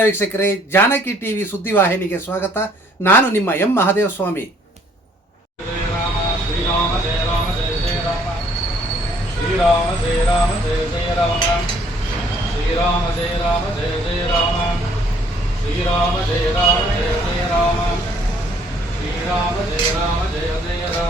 ನಮಸ್ಕಾರ ವೀಕ್ಷಕರೇ ಜಾನಕಿ ಟಿವಿ ಸುದ್ದಿವಾಹಿನಿಗೆ ಸ್ವಾಗತ ನಾನು ನಿಮ್ಮ ಎಂ ಮಹಾದೇವಸ್ವಾಮಿ ಶ್ರೀರಾಮ ಜಯ ರಾಮ ಜಯ ಜಯ ರಾಮ ಶ್ರೀರಾಮ ಜಯ ರಾಮ ಜಯ ಜಯ ರಾಮ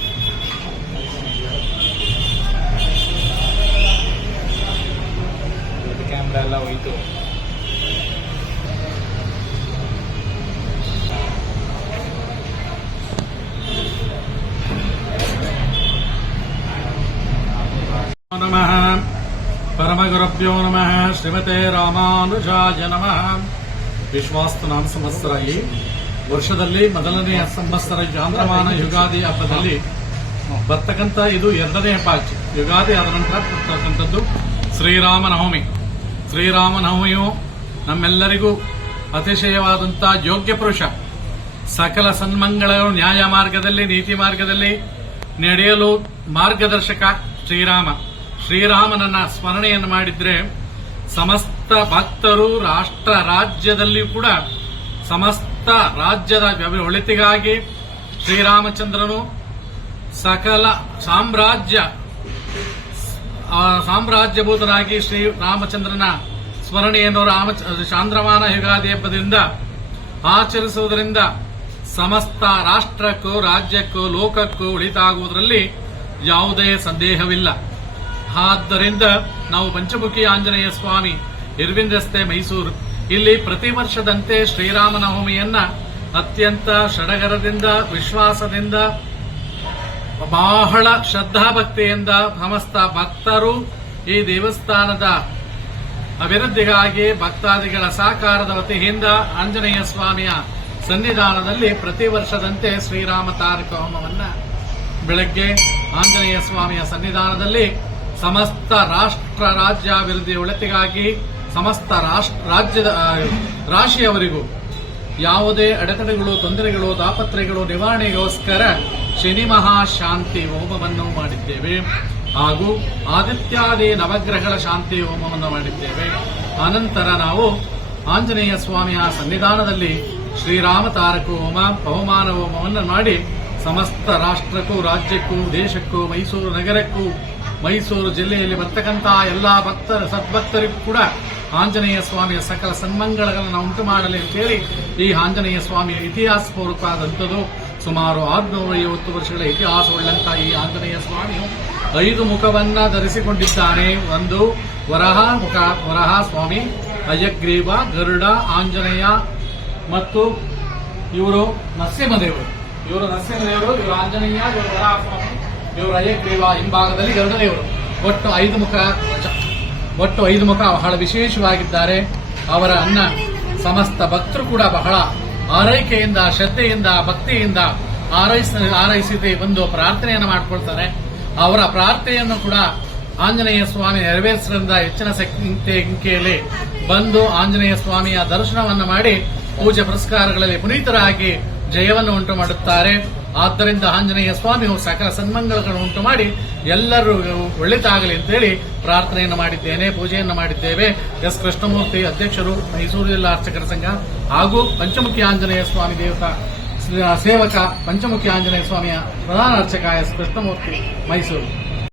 ಎಲ್ಲ ಹೋಯ್ತು. ನಮಃ. ಪರಮಗುರುಭ್ಯೋ ನಮಃ. ಶ್ರೀಮತೆ ರಾಮಾನುಜಾಯ ನಮಃ. ವಿಶ್ವಾಸ್ತು ನಾಮ ಸಂವತ್ಸರಲ್ಲಿ, ವರ್ಷದಲ್ಲಿ ಮೊದಲನೆಯ ಸಂವತ್ಸರ ಚಾಂದ್ರಮಾನ ಯುಗಾದಿ ಹಬ್ಬದಲ್ಲಿ ಬರ್ತಕ್ಕಂಥ ಇದು ಎರಡನೇ ಹಬ್ಬ ಯುಗಾದಿ ಆದ ನಂತರ ಬರ್ತಕ್ಕಂಥದ್ದು ಶ್ರೀರಾಮ ನವಮಿ ಶ್ರೀರಾಮ ನವಮಿಯು ನಮ್ಮೆಲ್ಲರಿಗೂ ಅತಿಶಯವಾದಂತಹ ಯೋಗ್ಯ ಪುರುಷ. ಸಕಲ ಸನ್ಮಂಗಳರು ನ್ಯಾಯ ಮಾರ್ಗದಲ್ಲಿ, ನೀತಿ ಮಾರ್ಗದಲ್ಲಿ ನಡೆಯಲು ಮಾರ್ಗದರ್ಶಕ ಶ್ರೀರಾಮ. ಶ್ರೀರಾಮನನ್ನ ಸ್ಮರಣೆಯನ್ನು ಮಾಡಿದ್ರೆ ಸಮಸ್ತ ಭಕ್ತರು ರಾಷ್ಟ್ರ ರಾಜ್ಯದಲ್ಲಿಯೂ ಕೂಡ ಸಮಸ್ತ ರಾಜ್ಯದ ಒಳಿತಿಗಾಗಿ ಶ್ರೀರಾಮಚಂದ್ರನು ಸಕಲ ಸಾಮ್ರಾಜ್ಯ ಸಾಮ್ರಾಜ್ಯಭೂತನಾಗಿ ಶ್ರೀ ರಾಮಚಂದ್ರನ ಸ್ಮರಣೆಯನ್ನು ರಾಮ ಚಾಂದ್ರಮಾನ ಯುಗಾದಿ ಹಬ್ಬದಿಂದ ಆಚರಿಸುವುದರಿಂದ ಸಮಸ್ತ ರಾಷ್ಟ್ರಕ್ಕೂ, ರಾಜ್ಯಕ್ಕೂ, ಲೋಕಕ್ಕೂ ಉಳಿತಾಗುವುದರಲ್ಲಿ ಯಾವುದೇ ಸಂದೇಹವಿಲ್ಲ. ಆದ್ದರಿಂದ ನಾವು ಪಂಚಮುಖಿ ಆಂಜನೇಯ ಸ್ವಾಮಿ ಇರ್ವಿನ್ ಮೈಸೂರು. ಇಲ್ಲಿ ಪ್ರತಿ ವರ್ಷದಂತೆ ಶ್ರೀರಾಮನವಮಿಯನ್ನ ಅತ್ಯಂತ ಷಡಗರದಿಂದ, ವಿಶ್ವಾಸದಿಂದ, ಬಹಳ ಶ್ರದ್ಧಾಭಕ್ತಿಯಿಂದ ಸಮಸ್ತ ಭಕ್ತರು ಈ ದೇವಸ್ಥಾನದ ಅಭಿವೃದ್ಧಿಗಾಗಿ ಭಕ್ತಾದಿಗಳ ಸಹಕಾರದ ವತಿಯಿಂದ ಆಂಜನೇಯ ಸ್ವಾಮಿಯ ಸನ್ನಿಧಾನದಲ್ಲಿ ಪ್ರತಿ ವರ್ಷದಂತೆ ಶ್ರೀರಾಮ ತಾರಕ ಹೋಮವನ್ನ ಬೆಳಗ್ಗೆ ಆಂಜನೇಯ ಸ್ವಾಮಿಯ ಸನ್ನಿಧಾನದಲ್ಲಿ ಸಮಸ್ತ ರಾಷ್ಟ್ರ ರಾಜ್ಯಾಭಿವೃದ್ಧಿ ಒಳಿತಿಗಾಗಿ ಸಮಸ್ತ ರಾಜ್ಯದ ರಾಶಿಯವರಿಗೂ ಯಾವುದೇ ಅಡೆತಡೆಗಳು, ತೊಂದರೆಗಳು, ದಾಪತ್ರೆಗಳು, ನಿವಾರಣೆಗೋಸ್ಕರ ಶನಿ ಮಹಾಶಾಂತಿ ಹೋಮವನ್ನು ಮಾಡಿದ್ದೇವೆ. ಹಾಗೂ ಆದಿತ್ಯಾದಿ ನವಗ್ರಹಗಳ ಶಾಂತಿ ಹೋಮವನ್ನು ಮಾಡಿದ್ದೇವೆ. ಅನಂತರ ನಾವು ಆಂಜನೇಯ ಸ್ವಾಮಿಯ ಸನ್ನಿಧಾನದಲ್ಲಿ ಶ್ರೀರಾಮ ತಾರಕ ಹೋಮ ಪವಮಾನ ಹೋಮವನ್ನು ಮಾಡಿ ಸಮಸ್ತ ರಾಷ್ಟ್ರಕ್ಕೂ, ರಾಜ್ಯಕ್ಕೂ, ದೇಶಕ್ಕೂ, ಮೈಸೂರು ನಗರಕ್ಕೂ, ಮೈಸೂರು ಜಿಲ್ಲೆಯಲ್ಲಿ ಬರ್ತಕ್ಕಂತಹ ಎಲ್ಲಾ ಭಕ್ತರ ಸದ್ಭಕ್ತರಿಗೂ ಕೂಡ ಆಂಜನೇಯ ಸ್ವಾಮಿಯ ಸಕಲ ಸನ್ಮಂಗಳಗಳನ್ನು ಉಂಟು ಮಾಡಲಿ ಅಂತೇಳಿ ಈ ಆಂಜನೇಯ ಸ್ವಾಮಿಯ ಇತಿಹಾಸ ಪೂರ್ವಕವಾದಂಥದ್ದು ಸುಮಾರು ಆರುನೂರ ಐವತ್ತು ವರ್ಷಗಳ ಇತಿಹಾಸವುಳ್ಳಂತಹ ಈ ಆಂಜನೇಯ ಸ್ವಾಮಿಯು ಐದು ಮುಖವನ್ನ ಧರಿಸಿಕೊಂಡಿದ್ದಾನೆ. ಒಂದು ವರಹ ಮುಖ, ವರಹ ಸ್ವಾಮಿ, ಅಯ್ಯಗ್ರೀವ, ಗರುಡ, ಆಂಜನೇಯ ಮತ್ತು ಇವರು ನರಸಿಂಹದೇವರು. ಇವರು ನರಸಿಂಹದೇವರು, ಇವರು ಆಂಜನೇಯ, ಇವರು ವರಹ ಸ್ವಾಮಿ, ಇವರು ಅಯ್ಯಗ್ರೀವ ಹಿಂಭಾಗದಲ್ಲಿ ಗರುಡದೇವರು. ಒಟ್ಟು ಐದು ಮುಖ ಒಟ್ಟು ಐದು ಮುಖ ಬಹಳ ವಿಶೇಷವಾಗಿದ್ದಾರೆ. ಅವರ ಅನ್ನ ಸಮಸ್ತ ಭಕ್ತರು ಕೂಡ ಬಹಳ ಆರೈಕೆಯಿಂದ, ಶ್ರದ್ಧೆಯಿಂದ, ಭಕ್ತಿಯಿಂದ ಆರೈಸ, ಆರೈಸಿದೆ ಬಂದು ಪ್ರಾರ್ಥನೆಯನ್ನು ಮಾಡಿಕೊಳ್ತಾರೆ. ಅವರ ಪ್ರಾರ್ಥನೆಯನ್ನು ಕೂಡ ಆಂಜನೇಯ ಸ್ವಾಮಿ ನೆರವೇರಿಸರಿಂದ ಹೆಚ್ಚಿನ ಸಂಖ್ಯೆ ಸಂಖ್ಯೆಯಲ್ಲಿ ಬಂದು ಆಂಜನೇಯ ಸ್ವಾಮಿಯ ದರ್ಶನವನ್ನು ಮಾಡಿ ಪೂಜೆ ಪುರಸ್ಕಾರಗಳಲ್ಲಿ ಪುನೀತರಾಗಿ ಜಯವನ್ನು ಉಂಟು ಮಾಡುತ್ತಾರೆ ಆದ್ದರಿಂದ ಆಂಜನೇಯ ಸ್ವಾಮಿಯು ಸಕಲ ಸನ್ಮಂಗಳಗಳನ್ನು ಉಂಟು ಮಾಡಿ ಎಲ್ಲರೂ ಒಳ್ಳೆದಾಗಲಿ ಅಂತೇಳಿ ಪ್ರಾರ್ಥನೆಯನ್ನು ಮಾಡಿದ್ದೇನೆ, ಪೂಜೆಯನ್ನು ಮಾಡಿದ್ದೇವೆ. ಎಸ್. ಕೃಷ್ಣಮೂರ್ತಿ ಅಧ್ಯಕ್ಷರು, ಮೈಸೂರು ಜಿಲ್ಲಾ ಅರ್ಚಕರ ಸಂಘ ಹಾಗೂ ಪಂಚಮುಖಿ ಆಂಜನೇಯ ಸ್ವಾಮಿ ದೇವತಾ ಸೇವಕ ಪಂಚಮುಖಿ ಆಂಜನೇಯ ಸ್ವಾಮಿಯ ಪ್ರಧಾನ ಅರ್ಚಕ ಎಸ್. ಕೃಷ್ಣಮೂರ್ತಿ ಮೈಸೂರು.